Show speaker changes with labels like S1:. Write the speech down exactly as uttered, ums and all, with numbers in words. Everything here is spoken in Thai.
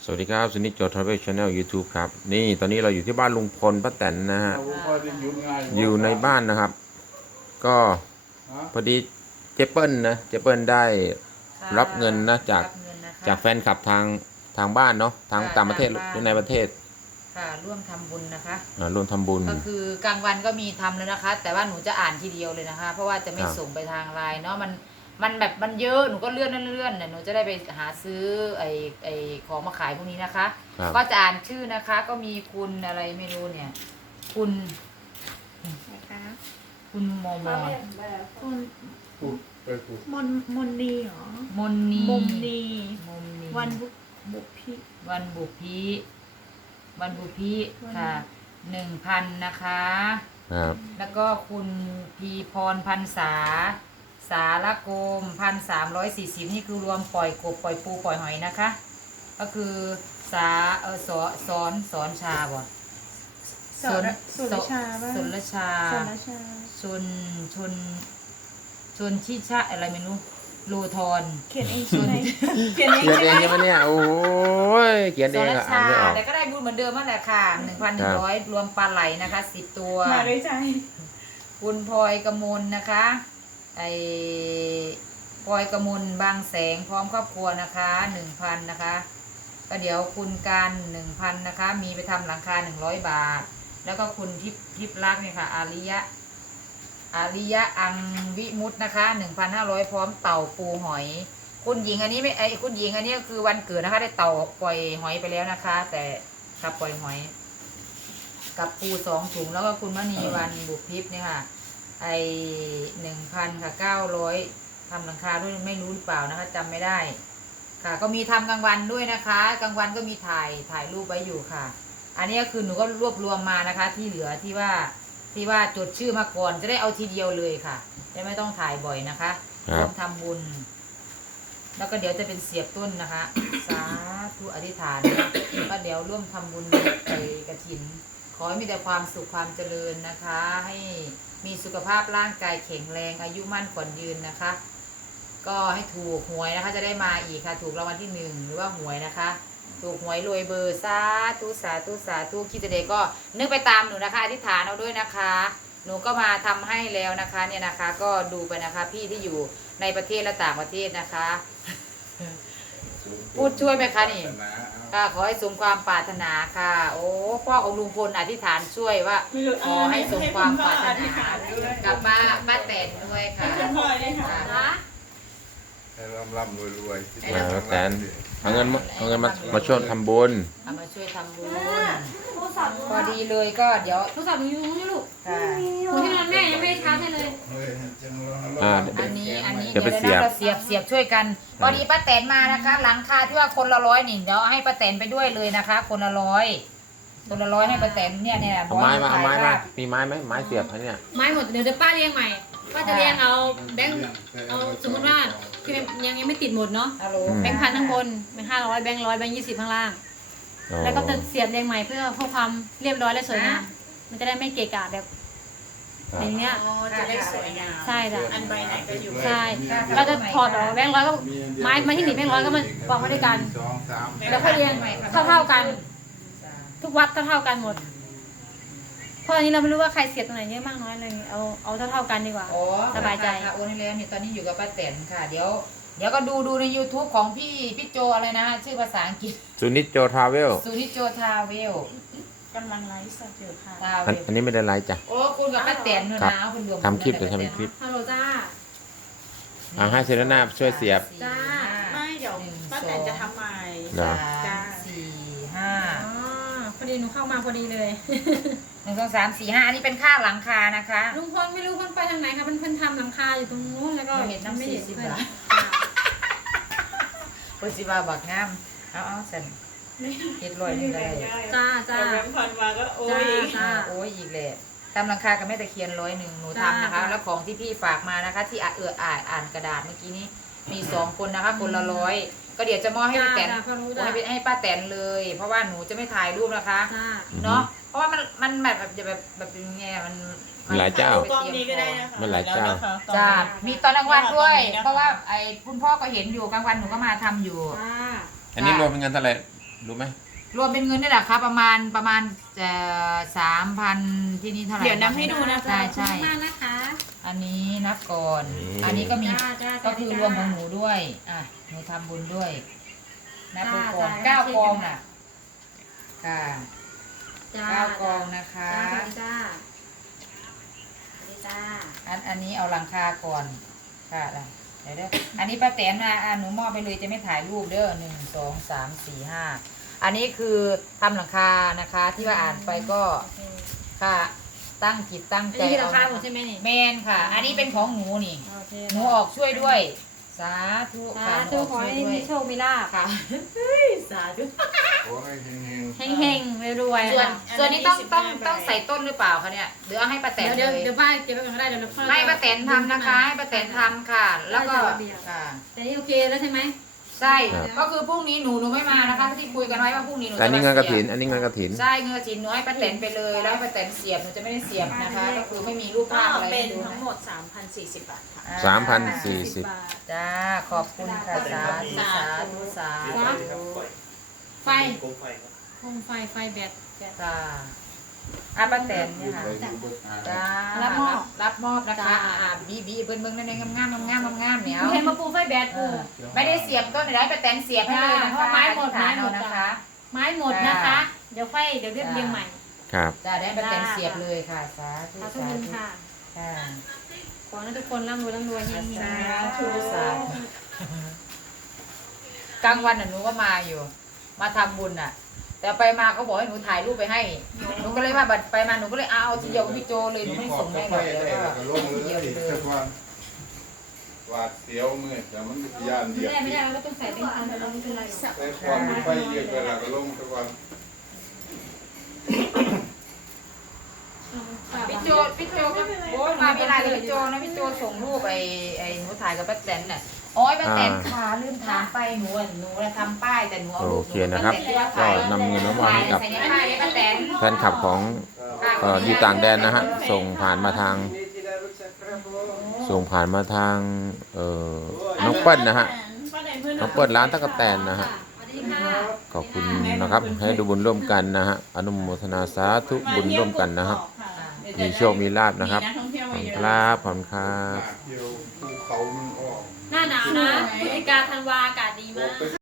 S1: สวัสดีครับสุนิจโจทราเวลชาแนลยูทูบครับนี่ตอนนี้เราอยู่ที่บ้านลุงพลป้าแตนนะฮะอยู่ในบ้านนะครับ ก็พอดีเจเปิลนะเจเปิลได้รับเงินนะจากจากแฟนคลับทางทางบ้านเนาะทางต่างประเทศหรือในประเทศ
S2: ค่ะร่วมทำบุญนะคะ
S1: อ่าร่วมทำบุญ
S2: ก็คือกลางวันก็มีทำแล้วนะคะ แต่ว่าหนูจะอ่านทีเดียวเลยนะคะ เพราะว่าจะไม่ส่งไปทางไลน์เนาะมันมันแบบมันเยอะหนูก็เลื่อนเลื่อนเนี่ยหนูจะได้ไปหาซื้อไอ้ไอ้ของมาขายพวกนี้นะคะ ก็จะอ่านชื่อนะคะ ก็มีคุณอะไรไม่รู้เนี่ย คุณคุณมอมอ
S3: คุณมนมนนีเหรอ
S2: มนนี
S3: มมนี
S2: มนนี
S3: วันบุบุพิ
S2: วันบุพีวันบุพีค่ะหนึ่งพันนะคะ
S1: ครับ
S2: แล้วก็คุณพีพรพันษาสาระโกมพันสามร้อยสี่สิบนี่คือรวมปล่อยกบปล่อยปูปล่อยหอยนะคะ ก็คือสาเออสอสอนสอนชาบ่
S3: สนสนชาบ้าง
S2: สนลชา
S3: สนชา
S2: ชนชนชนชิชะอะไรไม่รู้โลทอน
S3: เขียนเองใช่ไหมเขียนเอง
S1: เขียน
S3: ใช่
S1: เอง
S3: ไหม
S1: ใช่ไหมเนี่ยโอ้ยเขียน
S2: ส
S1: เอง
S2: ร
S1: อะอ่า
S2: ชาน
S1: ไม่ออก
S2: แต่ก็ได้บุญเหมือนเดิมนั่นแหละค่ะหนึ่งพันหนึ่งร้อยรวมปลาไหลนะคะสิบตัว
S3: มาด้วยใจ
S2: คุณพลอยกมลนะคะไอพลอยกมลบางแสงพร้อมครอบครัวนะคะหนึ่งพันนะคะก็เดี๋ยวคุณการหนึ่งพันนะคะมีไปทำหลังคาหนึ่งร้อยบาท แล้วก็คุณทิพทิพรักเนี่ยค่ะอาริยะอาริยะอังวิมุตนะคะหนึ่งพันห้าร้อยพร้อมเต่าปูหอย คุณหญิงอันนี้ไม่ไอคุณหญิงอันนี้คือวันเกิดนะคะได้เต่าปล่อยหอยไปแล้วนะคะ แต่ครับปล่อยหอย กับปูสองถุงแล้วก็คุณมณีวันบุกพิพเนี่ยค่ะไอหนึ่งพันค่ะเก้าร้อยทำหลังคาด้วยไม่รู้หรือเปล่านะคะจำไม่ได้ค่ะก็มีทำกลางวันด้วยนะคะกลางวันก็มีถ่ายถ่ายรูปไว้อยู่ค่ะ อันนี้ก็คือหนูก็รวบรวมมานะคะ ที่เหลือที่ว่าที่ว่าจดชื่อมาก่อนจะได้เอาทีเดียวเลยค่ะจะไม่ต้องถ่ายบ่อยนะคะรวมทำบุญแล้วก็เดี๋ยวจะเป็นเสียบต้นนะคะ สาธุอธิษฐานนะก็เดี๋ยวร่วมทำบุญไปกฐิน ขอให้มีแต่ความสุขความเจริญนะคะ ให้มีสุขภาพร่างกายแข็งแรงอายุมั่นขวัญยืนนะคะ ก็ให้ถูกหวยนะคะจะได้มาอีกค่ะถูกรางวัลที่หนึ่งหรือว่าหวยนะคะถูกหวยรวยเบอร์สาธุสาธุสาธุคิดจะเด็กก็นึกไปตามหนูนะคะอธิษฐานเอาด้วยนะคะ หนูก็มาทำให้แล้วนะคะเนี่ยนะคะก็ดูไปนะคะพี่ที่อยู่ในประเทศและต่างประเทศนะคะ พูดช่วยไหมคะนี่ค่ะขอให้สมความปรารถนาค่ะโอ้พ่อของลุงพลอธิษฐานช่วยว่าขอให้สมความปรารถนากับป้าป้าแตนด้วยค่ะ
S3: คุณพ่อได้ค่ะ
S4: ให้ร่ำร่ำรวยรวย
S1: อ่าป้าแตนเอาเงินมาเอาเงินมามาช่วยทำบุญ
S2: เอามาช่วยทำบุญพอดีเลยก็เดี๋ยว
S5: โทรศัพท์หนูอยู่ตรงนี้ลูก
S2: ค่ะ
S5: หนูที่นอนแม่ยังไม่ได้ชาร์จให้เลย
S4: เฮ้ยจังเลย
S1: อ่า
S2: อันนี้อันนี้
S1: เดี๋
S2: เดี๋
S1: ย
S2: ยว ว
S1: ไป
S2: เรา
S1: เสียบ
S2: เสียบเสียบช่วยกันพอดีป้าแตนมานะคะ หลังคาที่ว่าคนละร้อยนี่เดี๋ยวให้ป้าแตนไปด้วยเลยนะคะ คนละร้อยคนละร้อยให้ป้าแตนเนี่ยเนี่ย
S1: เอาไม้มาเอาไม้มา
S2: ถ่ยภพ
S1: มีไม้ไหมไม้เสียบอันเนี้ย
S5: ไม้หมดเดี๋ยวเดี๋ยวป้าเรียงใหม่ป้าจะเรียงเอาแบงค์เอาสมมติว่าที่ยังยังไม่ติดหมดเนาะ
S2: ฮัลโหล
S5: แบงค์พันข้างบนแบงค์ห้าร้อยแบงค์ร้อยแบงค์ยี่สิบข้างล่าง
S1: อ๋อ
S5: แล้วก็จะเสียบเรียงใหม่เพื่อเพื่อความเรียบร้อยและสวยงามมันจะได้ไม่เกะกะแบบอย่างเงี้ย
S3: จะได้สวยงาม
S5: ใช่จ้ะ
S3: อันใบไหนก็อยู่
S5: ใช่เราจะถอดออกแบงค์ร้อยก็ไม้ไม้ที่หนีบแบงค์ร้อยก็มันวางไว้ด้วยกัน
S4: สองสาม
S5: แล้วก็เรียงเท่าเท่าๆกัน ทุกวัดเท่าเท่าๆกันหมดเพราะอันนี้เราไม่รู้ว่าใครเสียบตรงไหนเยอะมากน้อยอะไรอย่างเงี้ยเอาเอาเท่าเท่าๆกันดีกว่า
S2: อ๋อ
S5: สบายใจ
S2: ค่ะโอนให้แล้วเนี่ยตอนนี้อยู่กับป้าแตนค่ะ เดี๋ยว เดี๋ยวก็ดูดูใน YouTube ของพี่พี่โจอะไรนะชื่อภาษาอังกฤษ
S1: สุนิจโจทราเวล
S2: สุนิโจทาเวล
S3: กำลังไลฟ์สดอยู่ค่ะ
S2: ทาเว
S1: อัน
S2: ล
S1: อันนี้ไม่ได้ไลฟ์จ้ะ
S2: โอ้คุณกับป้าแตนนู่น
S1: ครับ
S2: นะคุณรวม
S1: ทำคลิปเดี๋ยวทำเป็นคลิป
S5: ฮัลโหลจ้า
S1: เอาให้เซเลน่าช่วยเสียบ
S5: จ้า
S3: ไม่เดี๋ยวป้าแตนจะทำใหม่
S1: เหรอ
S2: สามสี่ห้า
S5: อ๋อพอดีหนูเข้ามาพอดีเลย
S2: หนึ่งสองสามสี่ห้าอันนี้เป็นค่าหลังคานะคะ
S5: ลุงพลไม่รู้เพิ่นไปทางไหนคะเพิ่นเพิ่นทำหลังคาอยู่ตรงนู้นแล้วก็
S2: เห็นน้ำ
S5: ไม่เห็น
S2: สี่สิบ
S5: เพิ่น
S2: บาท
S5: จ้า
S2: โอ้ยสิบาบักงามเอาเอาสันเฮ็ดรอยหนึงก็ได้
S5: จ้าจ้า
S3: แต่แบงค์พันมาก็โอ้ย
S5: จ้า
S2: โอ้ยอีกแหละทำหลังคากับแม่ตะเคียนร้อยหนึ่งหนูทำนะคะ
S5: จ้า
S2: แล้วของที่พี่ฝากมานะคะ ที่อ่านเอืออ่านอ่านกระดาษเมื่อกี้นี้มีสองคนนะคะ คนละร้อยก็เดี๋ยวจะมอบให้ป้าแตน
S5: จ้าพอรู้
S2: โอ้
S5: จ้า
S2: ให้ให้ป้าแตนเลย เพราะว่าหนูจะไม่ถ่ายรูปนะคะ
S5: จ้า
S2: เนาะเพราะว่ามันมันแบบแบบจะแบบแบบเป็นไงมันมัน
S1: หลายเจ้า
S2: ไป
S3: กล้อง
S2: ตรีย
S3: นี้ก็ได้นะคะ
S1: มันหลายเจ้า
S2: จ้ามีตอนกลางวันด้วย เพราะว่าไอ้คุณพ่อก็เห็นอยู่กลางวันหนูก็มาทำอยู่
S5: จ้า
S1: อันนี้รวมเป็นเงินเท่าไหร่รู้ไหม
S2: รวมเป็นเงินนี่แหละครับประมาณประมาณจะสามพันที่นี่เท่าไหร่
S3: เดี๋ยวนับให้ดูนะ
S2: ใช่ใช่
S5: มากนะคะ
S2: อันนี้นับก่อน อันนี้ก็มี
S5: จ้าจ้า
S2: ก็คือรวมของหนูด้วยอ่ะหนูทำบุญด้วยนับดูก่อนเก้ากองน่ะค่ะ
S5: จ้า
S2: เก้ากองนะคะ
S5: จ้าสวัสดีจ้าสวัสดีจ้า
S2: อันอันนี้เอาหลังคาก่อนค่ะเดี๋ยวเด้ออันนี้ป้าแตนนะอ่ะหนูมอบไปเลยจะไม่ถ่ายรูปเด้อหนึ่งสองสามสี่ห้าอันนี้คือทำหลังคานะคะ ที่ว่าอ่านไปก็ค่ะตั้งจิตตั้ง
S5: อัน
S2: ใจ
S5: นี้คือราคา
S2: เอ
S5: หมดใช่ไหมนี่
S2: แมนค่ะ อันนี้เป็นของหนูนี่
S5: โอเค
S2: หนูออกช่วยด้วย สาธุ
S5: สา
S2: ค่ะ
S5: ธุ
S2: หนู
S5: ขอให้
S2: ช่วยด้ว
S5: มี
S2: ย
S5: โชคมีลาภ
S2: ค่ะ
S5: สาธุ
S4: ขอให้เฮง
S5: เฮงเฮงๆรวยๆ
S2: ส่วน
S5: ค่ะ
S2: ส่วนนี้ต้องต้องต้องใส่ต้นหรือเปล่าคะเนี่ยหรือเอาให้ป้าแตน
S5: เดี๋ยว
S2: เล
S5: เดี๋ยวย เดี๋ยวป้าเก็บไว้ก่อนก็ได้เดี๋ยวเราค่อย
S2: ให้ป้าแตนทำนะคะให้ป้าแตนทำค่ะ แล้วก็
S5: ได้จ้ะระเบียบ
S2: ค่ะ
S5: แต่นี่โอเคแล้วใช่ไหม
S2: ใช่ก็คือพรุ่งนี้หนูหนูไม่มานะคะที่คุยกันไว้ว่าพรุ่งนี้หนู
S1: แต่อันนี้
S2: จะ
S1: งาน
S2: ม
S1: กระถิน
S2: เสียบ
S1: อันนี้งานกระถิน
S2: ใช่เงินกระถินหนูให้ป้าแตนไปเลยแล้วให้ป้าแตนเสียบหนูจะไม่ได้เสียบนะคะ ก็คือไม่มีรูป
S3: ก็
S2: ภาพอะไร
S3: เป็
S2: ให้
S3: น
S2: ดู
S3: ทั้
S2: นะ
S3: งหมด สามพันสี่สิบ บาทค่ะ
S2: อ่
S1: สามพันสี่สิบ
S5: บาท
S2: จ้าขอบคุณค่ะสาธุสาธุสาธุ
S5: ไฟโคมไฟไฟแบตแบต
S2: จ้าอาป้าแตนเนี่ยค่ะ
S4: ๆไปดูเบิกหา
S2: จ้า
S5: รับมอบ
S2: รับมอบนะคะ
S5: จ้า
S2: อ่าบีบีเบิ้งเบิ้งนั่นเองงามๆงามๆงามๆเนี่ย
S5: เห็นมาปูไฟแบต
S2: เอ
S5: ปู
S2: อไม่ได้เสียบต้นไหนได้ป้าแตนเสียบให้เลยนะ
S5: เพ
S2: คะ
S5: ราะไม้หมด
S2: ฐาน
S5: ไม้หม
S2: เอา
S5: ด
S2: นะคะ
S5: ไม้หมดนะคะ เดี๋ยวค่อยเดี๋ยวเรียบเรียงใหม่
S1: ครับ
S2: จ้าได้ป้าแตนเสียบเลยค่ะสาธุ
S5: ขอบคุ
S2: สา
S5: ณ
S2: ธุ
S5: ค่ะ
S2: ค่ะ
S5: ขอให้ทุกคนร่ำรวยร่ำรวยเฮงๆ
S2: สา
S5: นะ
S2: ธุสาธุกลางวันน่ะหนูก็มาอยู่ มาทำบุญน่ะ แต่ไปมาเขาบอกให้หนูถ่ายรูปไปให้หนูก็เลยว่าบัดไปมาหนูก็เลยเอาเอาทีเดียวกับพี่โจเลยหนูไม่ส่งให้หรอกเดี๋ยวก็
S4: แล้วก็ลง
S2: ที
S4: เล
S2: เดียวย เลย
S4: สักวันหวาดเสียวเมื่อยแต่มันยานเหยี
S5: ไม่
S4: ยบ
S5: ได้ไม่ได้เราก็ต้องใส่เป็นพันแต่เราไม่เป็นไร
S4: แต่ความไฟเยอะเวลาก็ลงสักวัน
S2: พี่โจพี่โจก็โอ้ยมาเวลาเลยพี่โจนะพี่โจส่งรูปไอ้ไอ้หนูถ่ายกับป้าแตนน่ะโอ้ยป้าแตนขาลืมถามไปหนูอ่ะหนูน่ะทำป้ายแต่หนูเอารูป
S1: โอเคนะครับ ก็นำเงินมามอบให้กับ
S2: ใส่ในป้ายให้ป้าแตน
S1: แฟนคลับของเอ่ออยู่ต่างแดนนะฮะ ส่งผ่านมาทาง ส่งผ่านมาทางเอ่อน้องเปิ้ลนะฮะ น้องเปิ้ลร้านตะกะแตนนะฮะ
S5: สวัสดีค่ะ
S1: ขอบคุณนะครับ ให้ดูบุญร่วมกันนะฮะ อนุโมทนาสาธุบุญร่วมกันนะครับ มีโชค มีลาบนะครับ
S3: มีนักท่องเที่ยว
S1: ขอบ
S3: มา
S1: คุณ
S3: เย
S1: ค
S3: อะ
S1: รับขอบคุณครับ
S4: หน้าเดียวภูเขามันออก
S5: หน้าหนาวนะพฤศจิกาธันวาอากาศดีมาก